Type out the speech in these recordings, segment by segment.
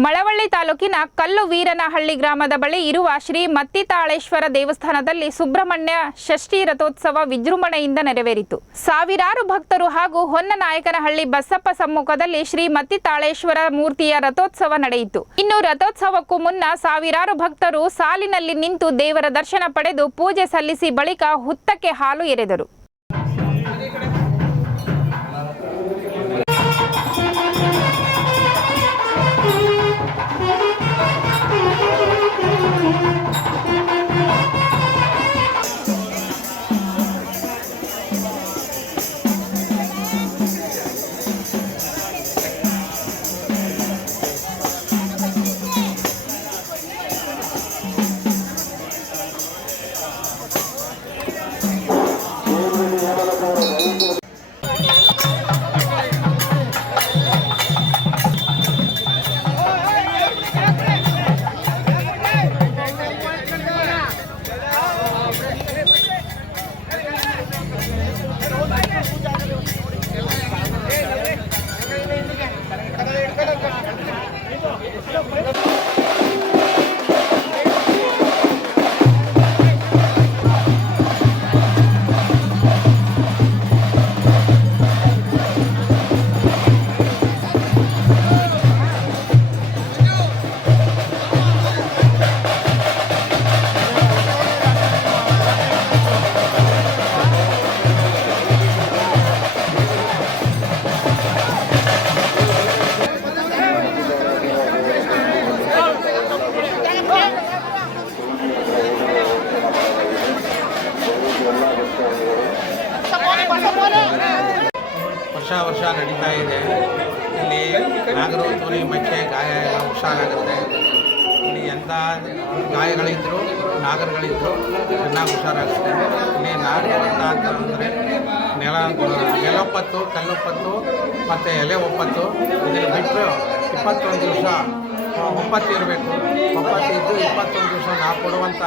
ಮಳವಳ್ಳಿ ತಾಲೂಕಿನ ಕಲ್ಲುವೀರನಹಳ್ಳಿ ಗ್ರಾಮದ ಬಳಿ ಇರುವ ಶ್ರೀ ಮತ್ತಿತಾಳೇಶ್ವರ ದೇವಸ್ಥಾನದಲ್ಲಿ ಸುಬ್ರಹ್ಮಣ್ಯ ಷಷ್ಠಿ ರಥೋತ್ಸವ ವಿಜೃಂಭಣೆಯಿಂದ ನೆರವೇರಿತು. ಸಾವಿರಾರು ಭಕ್ತರು ಹಾಗೂ ಹೊನ್ನನಾಯಕನಹಳ್ಳಿ ಬಸಪ್ಪ ಸಮ್ಮುಖದಲ್ಲಿ ಶ್ರೀ ಮತ್ತಿತಾಳೇಶ್ವರ ಮೂರ್ತಿಯ ರಥೋತ್ಸವ ನಡೆಯಿತು. ಇನ್ನು ರಥೋತ್ಸವಕ್ಕೂ ಮುನ್ನ ಸಾವಿರಾರು ಭಕ್ತರು ಸಾಲಿನಲ್ಲಿ ನಿಂತು ದೇವರ ದರ್ಶನ ಪಡೆದು ಪೂಜೆ ಸಲ್ಲಿಸಿ ಬಳಿಕ ಹುತ್ತಕ್ಕೆ ಹಾಲು ಎರೆದರು. ವರ್ಷ ನಡೀತಾ ಇದೆ. ಇಲ್ಲಿ ನಾಗರೋತ್ವನಿ ಮಚ್ಚೆ ಗಾಯ ಎಲ್ಲ ಹುಷಾರಾಗುತ್ತೆ. ಇಲ್ಲಿ ಎಂಥ ಗಾಯಗಳಿದ್ದರೂ ನಾಗರಗಳಿದ್ದರೂ ಚೆನ್ನಾಗಿ ಹುಷಾರಾಗುತ್ತೆ. ಇಲ್ಲಿ ನಾಗರವತ್ತ ಅಂತಂದರೆ ನೆಲೊಪ್ಪತ್ತು, ಕಲ್ಲೊಪ್ಪತ್ತು ಮತ್ತು ಎಲೆ ಒಪ್ಪತ್ತು. ಇದನ್ನು ಬಿಟ್ಟರು 21 ದಿವಸ ಒಪ್ಪತ್ತು ಇರಬೇಕು. ಒಪ್ಪತ್ತು ಇದ್ದು 21 ದಿವಸ ನಾವು ಕೊಡುವಂಥ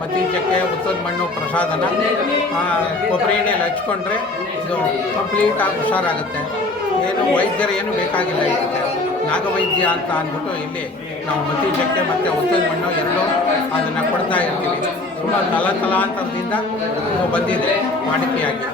ಮತ್ತೀಚಕ್ಕೆ ಉತ್ತದ ಮಣ್ಣು ಪ್ರಸಾದನ ಕೊಬ್ಬರಿ ಎಣ್ಣೆಯಲ್ಲಿ ಹಚ್ಕೊಂಡ್ರೆ ಇದು ಕಂಪ್ಲೀಟಾಗಿ ಹುಷಾರಾಗುತ್ತೆ. ಏನು ವೈದ್ಯರು ಏನು ಬೇಕಾಗಿಲ್ಲ. ಇದಕ್ಕೆ ನಾಗವೈದ್ಯ ಅಂತ ಅಂದ್ಬಿಟ್ಟು ಇಲ್ಲಿ ನಾವು ಮತ್ತೀಚಕ್ಕೆ ಮತ್ತು ಉತ್ತದ ಮಣ್ಣು ಎರಡೂ ಅದನ್ನು ಕೊಡ್ತಾ ಇರ್ತೀವಿ. ತುಂಬ ತಲಾಂತರದಿಂದ ಬಂದಿದೆ ವಾಡಿಕೆಯಾಗಿ.